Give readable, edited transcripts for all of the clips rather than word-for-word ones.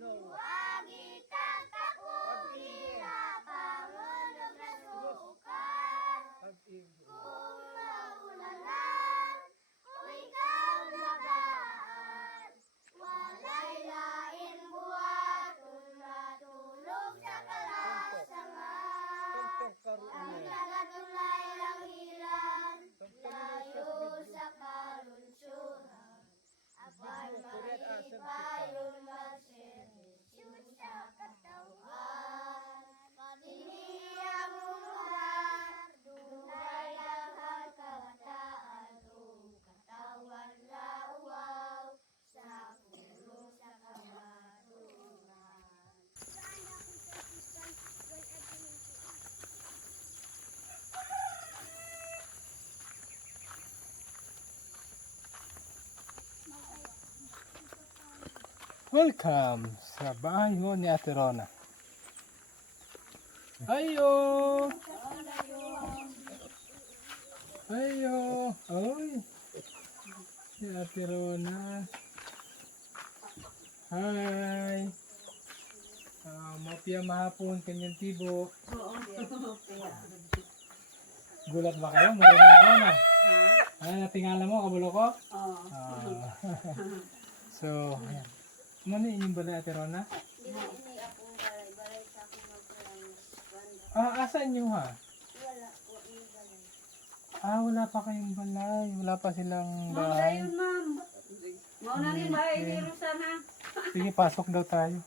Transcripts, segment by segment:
Huwag itatapon Pangunog na sukat. Kung maulanan, kung ikaw nagaan, walay lain buhat kung matulog sa kalasangan. Ang nagatulay lang ilan, layo sa kalunsuran. Abay maipayon magservisyo sa katawan. Hindi ang lugar, dunay daghang kabataan o katawan lauwaw sa pulong sa kabatungan. Welcome sa bahay ho ni Ate Rona. Ayo! Ayo! Oy! Si Ate Rona. Hi! Mapia mahapon kanyang tibo. Gulat ba kayo? Marunong ako na. Natingala mo, kabulo ko? Oo. So, ayan. Ano inyong balay, Ate Rona? Hindi akong balay sa akong magparang. Asan nyo ha? Wala po yung balay. Wala pa kayong balay. Wala pa silang bahay. Ma'am. Mauna rin bahay ni Rosan ha. Sige, pasok daw tayo.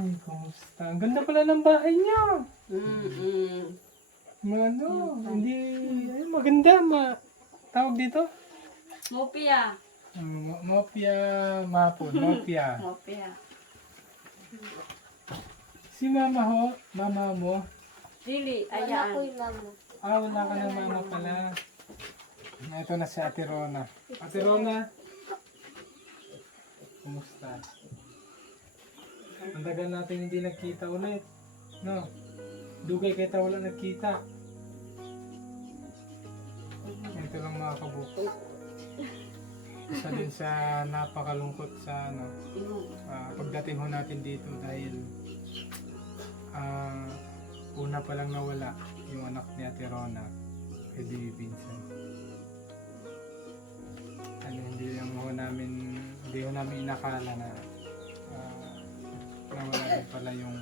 Ay, kumusta? Ang ganda pala ng bahay niyo. Hindi, ay, maganda. Tawag dito? Mopia. Mopia, mahapon. Mopia. Mopia. Si mama mo. Dili, Wala ko ayaan. yung mama. Wala ka ng mama pala. Ito na si Ate Rona. Ate Rona, kumusta? Ang tagal natin hindi nagkita ulit. No? Dugay kita wala nagkita. Ito lang mga kabuko. Isa din sa napakalungkot sa pagdating ho natin dito dahil una pa lang nawala yung anak ni Ate Rona, Eddie Vincent. Hindi ho namin inakala na nawala din pala yung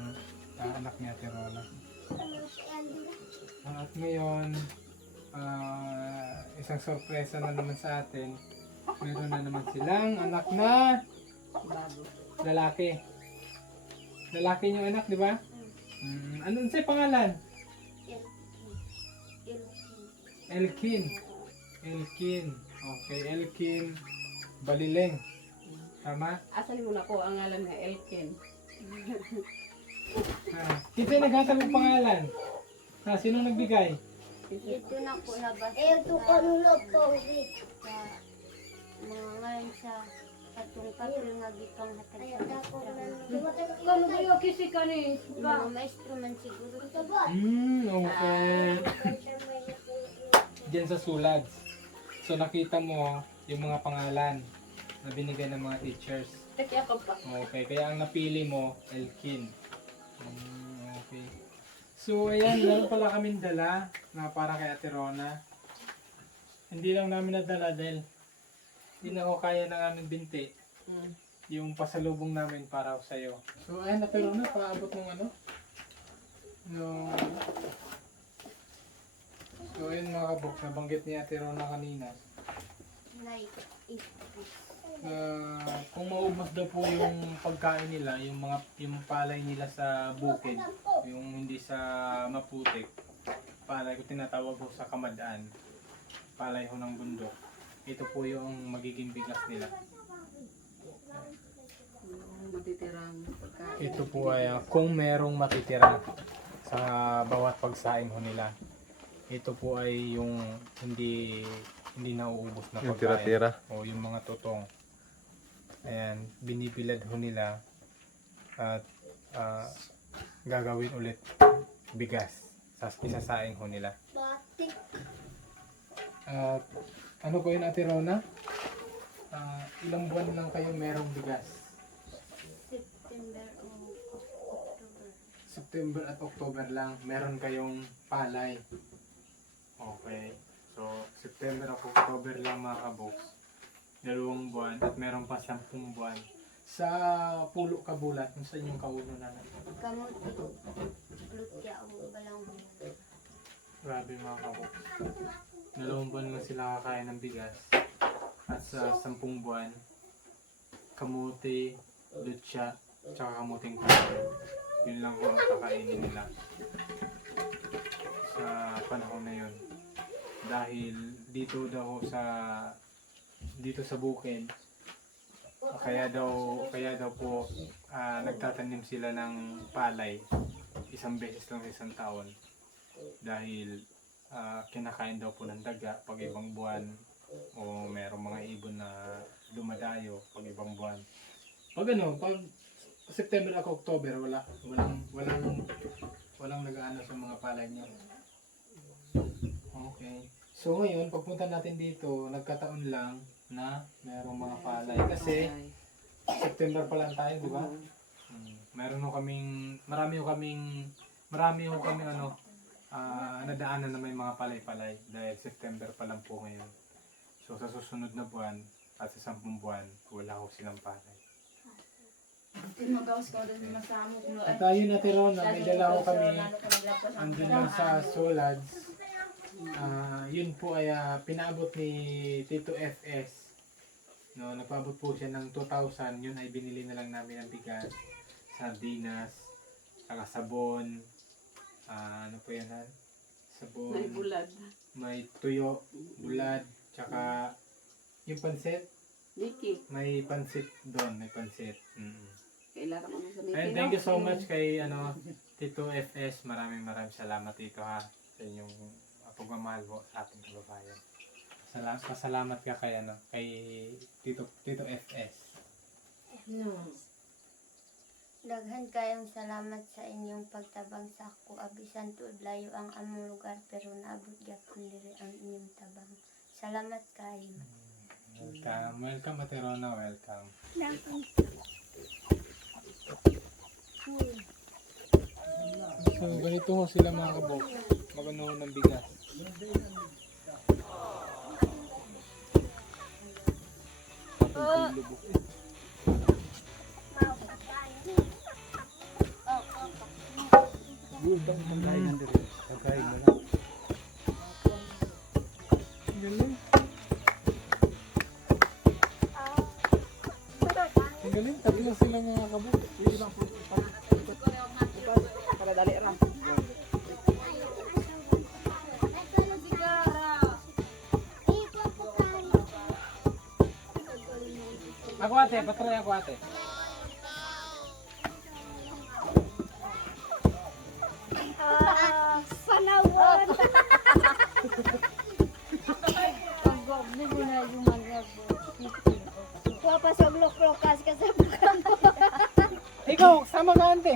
anak ni Ate Rona. At ngayon, isang sorpresa na naman sa atin. Meron na naman silang anak na lalaki. Lalaki yung anak, di ba? Anong sa'yo pangalan? Elkin. Elkin. Okay, Elkin Balileng. Tama? Asan mo na ko ang ngalan nga Elkin. Ito yung naghatag ng pangalan. Sino nagbigay? Ito na po nabasa. Ito ko nulog po. Mga ngayon sa patong-patong nga gitong hatag sa maestra. Kano ba yung kisi ka ni? Mga maestro man siguro. Okay. Diyan sa sulad. So nakita mo yung mga pangalan na binigay ng mga teachers. Taki ako pa. Okay, kaya ang napili mo, Elkin. Okay. So ayan, meron pala kaming dala na para kay Ate Rona. Hindi lang namin nadala dahil hindi na ako kaya ng aming binti. Yung pasalubong namin para sa iyo. So ayan, Ate Rona, paabot ng ano? So ayun mga kabok, nabanggit ni Ate Rona kanina. Like, Kung maubos daw po yung pagkain nila, yung palay nila sa bukid, yung hindi sa maputik, palay ko tinatawag ko sa kamadaan, palay ho ng bundok. Ito po yung magiging bigas nila. Matitirang pagkain. Ito po ay kung merong matitira sa bawat pagsaing ho nila. Ito po ay yung hindi nauubos na Yung pagkain. tira-tira. O yung mga tutong. Ayan, binibilad ho nila at gagawin ulit bigas sa isasaing ho nila. batik. At ano po yun, Ate Rona? ilang buwan lang kayo merong bigas? September o October. September at October lang meron kayong palay. Okay. So, September at October lang mga kaboks. 2 buwan at meron pa 10 buwan. Sa pulo kabulat, kung sa inyong kauno na Kamuti o lutya o balang. grabe mga kaboks. 2 buwan lang sila kakain ng bigas. At sa 10 buwan, kamuti, lutya, tsaka kamuting kahoy. Yun lang kung ang kakainin nila sa panahon na yun. Dahil dito sa bukid, kaya daw po nagtatanim sila ng palay 1 beses lang sa 1 taon. Dahil kinakain daw po ng daga pag ibang buwan o merong mga ibon na dumadayo pag ibang buwan. Pag September at October walang nag-aano sa mga palay niyo. Okay. So ngayon, pagpunta natin dito, nagkataon lang na merong mga palay kasi September pa lang tayo, di ba? Marami ho kaming nadaanan na may mga palay-palay dahil September pa lang po ngayon. So sa susunod na buwan at sa 10 buwan, wala ho silang palay. At tayo na Tirona, may dala ko kami andun lang sa Solads. Yun po ay pinaabot ni Tito FS. No, nagpaabot po siya ng 2,000. Yun ay binili na lang namin ng bigas, sardinas, saka sabon. Ano po yan ha? Sabon. May bulad. May tuyo, bulad, tsaka yung pansit. Nikki, May pansit doon, may pansit. kailangan mo sa Nikki. And thank you so much kay Tito FS. Maraming salamat dito ha sa inyong pagmamahal mo sa ating kababayan. Pasalamat ka kay Tito FS. Daghan kayong salamat sa inyong pagtabang sa ako. Abisan tuod layo ang among lugar pero naabot gyapon diri ang inyong tabang. Salamat kayo. Welcome Aterona, welcome. So ganito ho sila mga kabok. Magano ng bigas. Galing. Ang galing, tatlo sila mga kabuk. Para dali ra. Ako ate, patry ako ate. Panawon! Pagod mo na yung mag-abo. Kuha pa sa blok-blokas ka sa bukan mo. Ikaw, sama ka ante.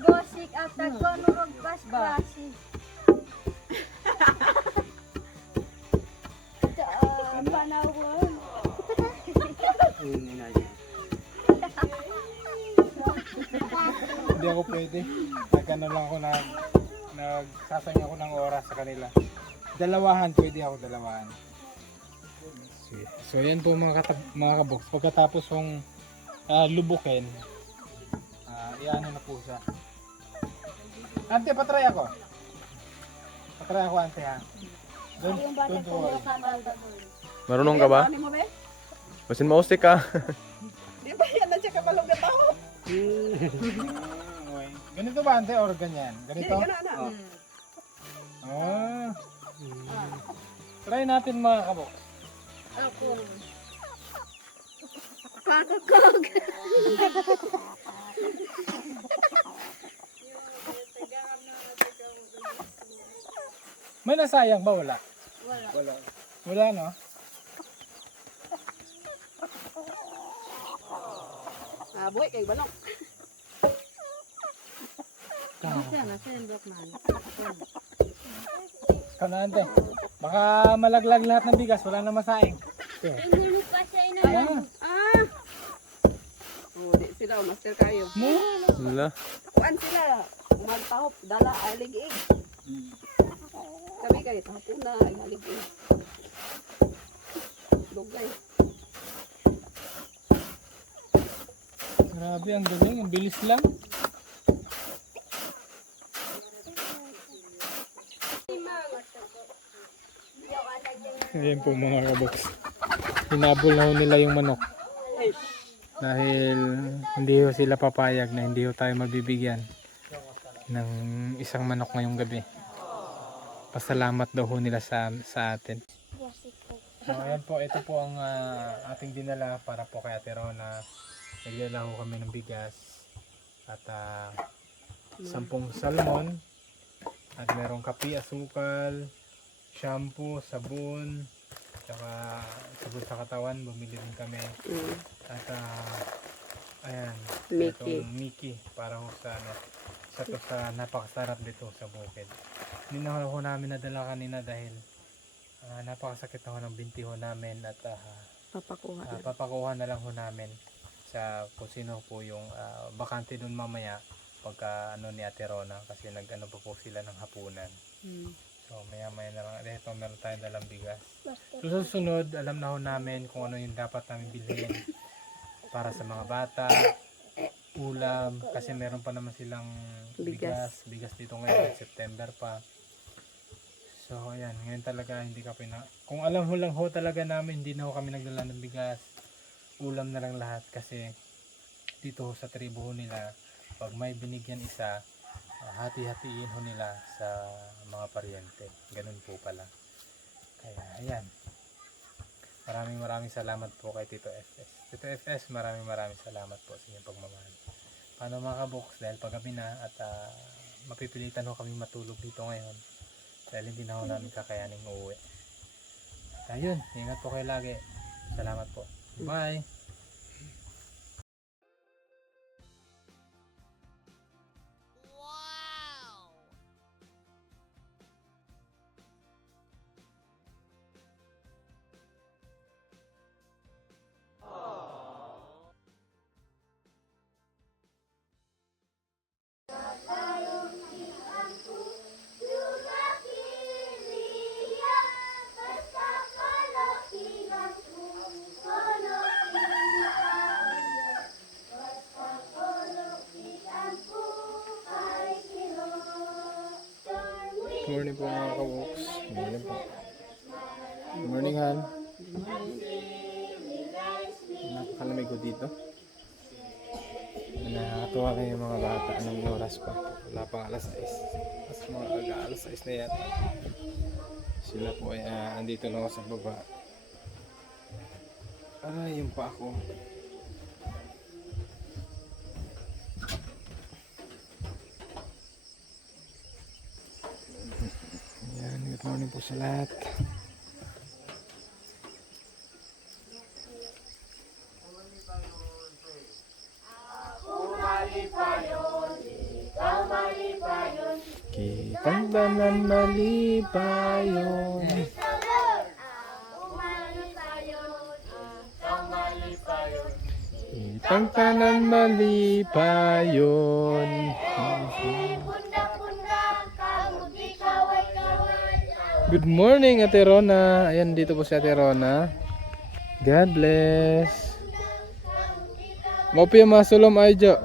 Gosik at nagkonurog bas-basi. Panawon. Hindi ako pwede. Nagkano lang ako nagsasanya ako ng oras sa kanila. Dalawahan, pwede ako dalawahan. So yan po mga kabox. Pagkatapos kong lubukin, iano na po siya. Ante, patry ako. Patry ako ante ha. Don't worry. Marunong ka ba? Ano mo ba? Basin maustik ka. Di ba yan na siya kabalog na tao? Okay. Ganito ba ante or ganyan? Ganito? Na. Oh. Try natin mga kabox. Kakakog. May nasayang ba? Wala. Wala. Wala no? Boy, kay balok. Ikaw na ante. Baka malaglag lahat ng bigas. Wala na masaing. Inulog pa sa ina. Ah! Oh, di sila, master kayo. Wala. Kuan sila, magpahop, dala, alig-ig. Kami kayo, tahapon na, alig-ig. Dugay. Grabe, ang galing. Ang bilis lang. Ayan po mga kabox. Hinabol na ho nila yung manok. Dahil hindi ho sila papayag na hindi ho tayo mabibigyan ng isang manok ngayong gabi. Pasalamat daw ho nila sa atin. So ayan po, ito po ang ating dinala para po kay Ate Rona. Nagdala ho kami ng bigas at 10 salmon at merong kape, asukal, shampoo, sabon, saka sabon sa katawan, bumili din kami. At ayan, Mickey. itong Mickey para ho sa isa to sa napakasarap dito sa bukid. Hindi na ho namin nadala kanina dahil napakasakit na ho ng binti ho namin at Papakuha na. papakuha na lang ho namin sa kung sino po yung bakante doon mamaya pagka ni Ate Rona kasi nag-ano pa po sila ng hapunan. So maya na lang. Ito meron tayong dalang bigas. So sa susunod, alam na ho namin kung ano yung dapat namin bilhin para sa mga bata, ulam, kasi meron pa naman silang bigas dito ngayon, September pa. So ayan, ngayon talaga hindi ka kung alam ho lang ho talaga namin, hindi na ho kami nagdala ng bigas, ulam na lang lahat kasi dito ho sa tribo ho nila, pag may binigyan isa, hati-hatiin ho nila sa mga paryente. Ganun po pala. Kaya ayan. Maraming salamat po kay Tito FS. Tito FS, maraming salamat po sa inyong pagmamahal. Paano mga kabox, dahil paggabi na at mapipilitan ho kami matulog dito ngayon dahil hindi na ho namin kakayaning uuwi. Ayun, ingat po kayo lagi. Salamat po. Bye! Good morning po mga kaboks. Good po. Good morning, Han. Napakalamig ko dito. Nakakatuwa kayo mga bata. Anong oras pa? Wala pang alas 6. Mas mga alas 6 na yata. Sila po ay andito na ako sa baba. Yung pa ako. Good morning po sa lahat. Kitang tanan malipayon. Kitang tanan malipayon. Good morning, Ate Rona. Ayan, dito po si Ate Rona. God bless. Mau piya masulom aja.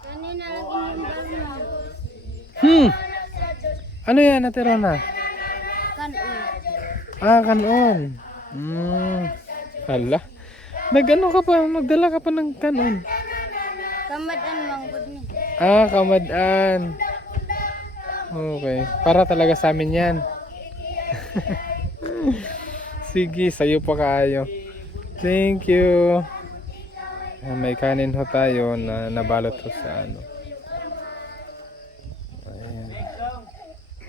Kanina lang Ano yan, Ate Rona? kanon. Kanon. Hala. Nag-ano ka pa? Magdala ka pa ng kanon. Kamadan manggod ni. Kamadaan. Okay. Para talaga sa amin yan. Sige, sa'yo pa kayo. Thank you. May kanin ho tayo na nabalot ho sa ano. Ayan.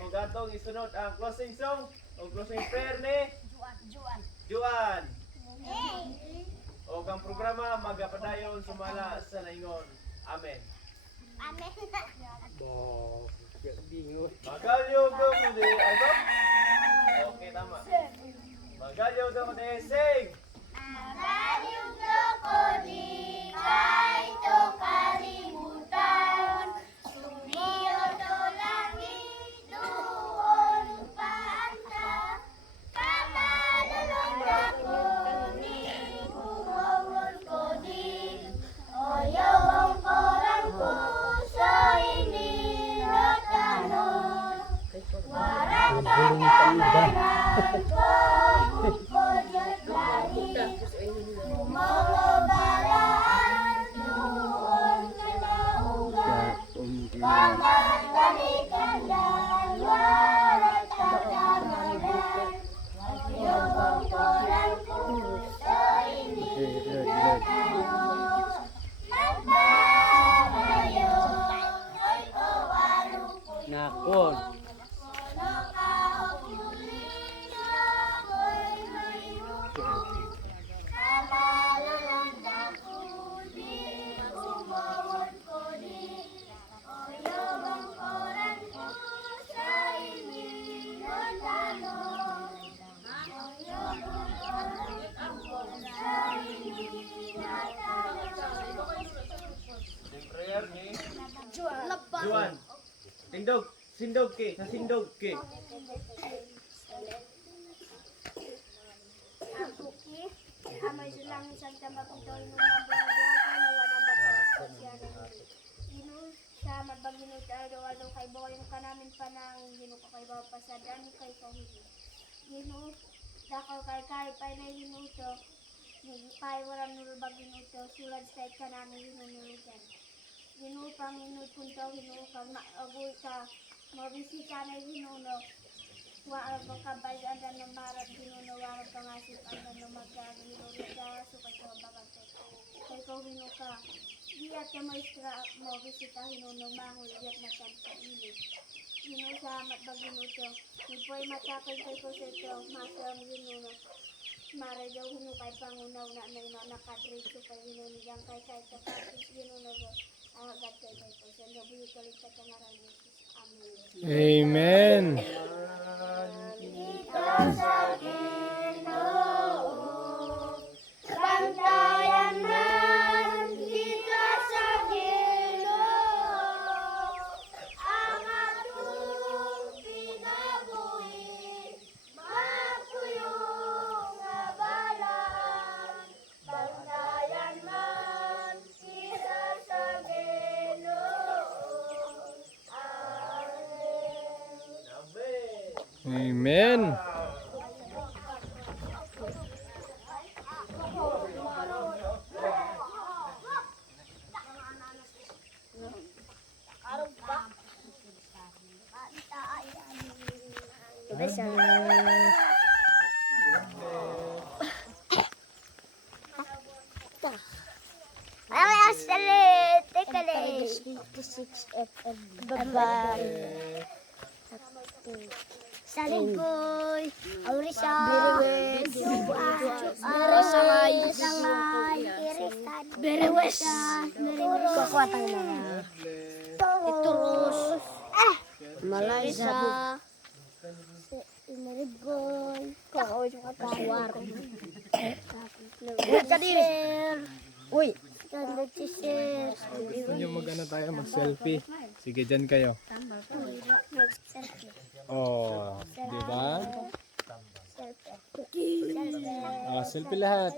O gatong isunod ang closing song o closing prayer ni Juan. O kang programa magapadayon sumala sa naingon. Amen. Magalyo kang di ano? Nakon. Yung prayer ni Juan. Sindog. Sindog ke. Sa sindog ke. Amay silang Santa Mapitoy nung nabuhay ko na walang bagay Gino sa mabaginot araw-araw kay Boyong ka namin panangin Gino ka kay Bapasadan kay Kahili Gino dakaw kay pa na ginuto kay walang nulbag ginuto sulad sa ka namin ginunulugan Gino panginut kunto Gino kang maagoy ka mabisita na ginuno Waarang pagkabayan na namarap ginuno waarang pangasip ang na magkagino rida sukat sa bagante. Kay ko gino ka, diat ka maestra mo bisita hinuno mahul diat na sa ilig. Gino sa amat baginuto, ipoy matapay kay ko sa ito, masang ginuno. Mara daw hino kay pangunaw na nakadrito kay ginuno diyang kay kapatid ginuno ko. Agat kay ko sa nabuhi kaligtat ka ngaran Jesus. Amen. Amen. Bantayan man kita sa Ginoo ang atong pinabuhi makuyong nga balaan bantayan man kita sa Ginoo Amen. Amen. Salingkoy, Aurisa, Rosangay, Berewes, Kakwatang mga Iturus, Malaysa, Imerigol, Kakoy, Kawar, Uy, Gusto nyo mag-ano tayo, mag-selfie. Sige, dyan kayo. Oh, di ba? Oh, selfie lahat.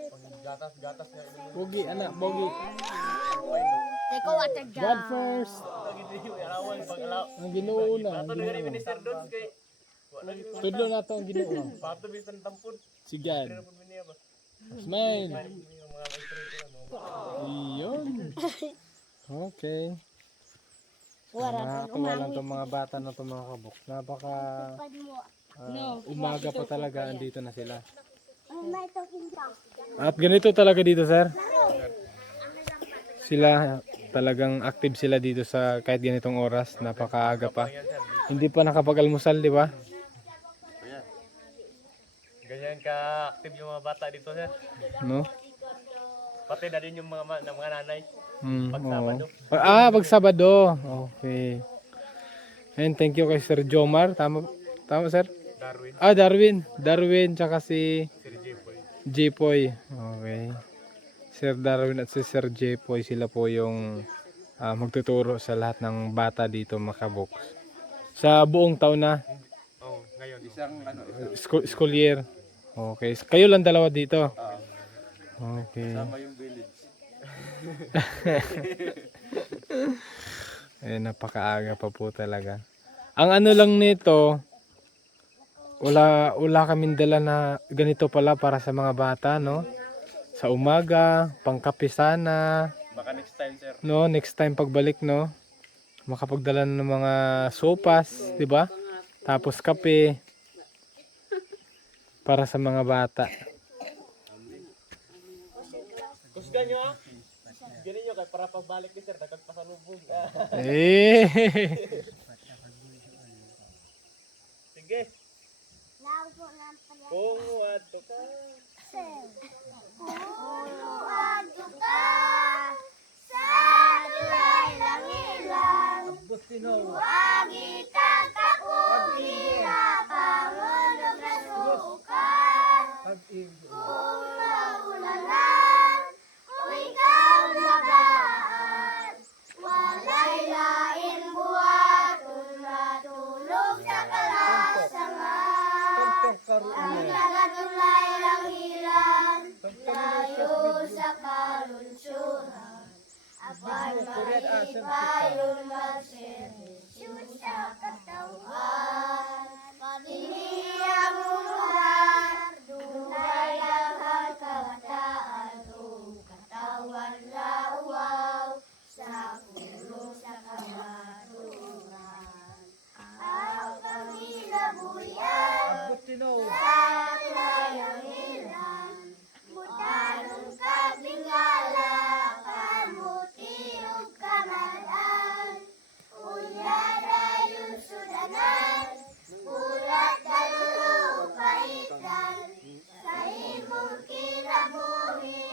Bogi, anak, bogi. God first. Ang Ginoo na. Ang Ginoo. Minister doon kay Tudlo na to ang Ginoo. Pato bistan tampon. Sigan. Smile. Iyon. Okay. Nakakatuwa lang itong mga bata na itong mga kabok. Napaka umaga pa talaga, andito na sila. At ganito talaga dito, sir. Sila, talagang active sila dito sa kahit ganitong oras. Napakaaga pa. Hindi pa nakapag-almusal, di ba? Ganyan ka-active yung mga bata dito, sir. No? Pati na din yung mga nanay. Pag Sabado. Pag Sabado. Okay. And thank you kay Sir Jomar. Tama sir? Darwin. Darwin. Darwin tsaka si Sir Jepoy. Jepoy. Okay. Sir Darwin at si Sir Jepoy, sila po yung magtuturo sa lahat ng bata dito Makabok. Sa buong taon na. Oh, ngayon. School year. Okay. Kayo lang dalawa dito. Okay. Sama yung village. Napakaaga pa po talaga. Ang ano lang nito, wala kaming dala na ganito pala para sa mga bata, no? Sa umaga, pangkape sana. Baka next time, sir. No, next time pagbalik, no? makapagdala ng mga sopas, di ba? Tapos kape para sa mga bata. Kusgan nyo ah. Ganun nyo kay para pagbalik ni sir, nagpasalubog. Eh. Sige. Laupo ng pala. Kung ato ka. Uluan ka sa dulay lang ilang. Wagi ka kakupira pangunog na sukan. Kung maulanan o ikaw nagaan, walay lain buhaton matulog sa kalasangan. Ang nagatulay lang ilan, layo sa kalunsuran. Apay maipayon magservisyo sa katawan. Pamilya mo lugar, dunay daghang kabataan o katawan lauwaw sa kulong sa kamaturan. Ang panginabuyan sa tulay ang ilan, butanong katingala, kamuti o kamalaan. Unya dayon sudanan, ulat daluro pahitan, sa imong kinabuhi,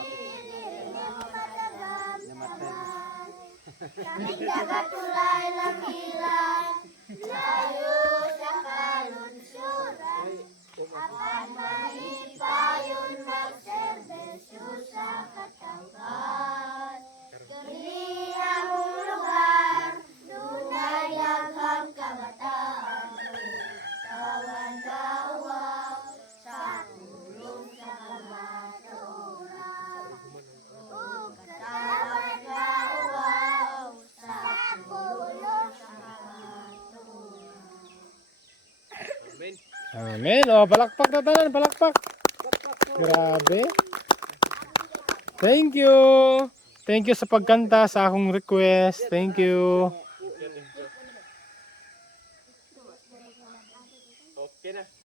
dili mo matagamtaman. Kami kagatulay lang ilan, layo sa kalunsuran. Apan maipayon magserbisyo sa katawan. Dili ang lugar, dunay daghang kabataan. Katawan kauwaw sa tulong sa kamaturan. Katawan kauwaw sa tulong sa kamaturan. Amen. Oh, palakpak na tanan, palakpak. Grabe. Thank you. Thank you sa pagkanta sa akong request. Thank you. Okay na.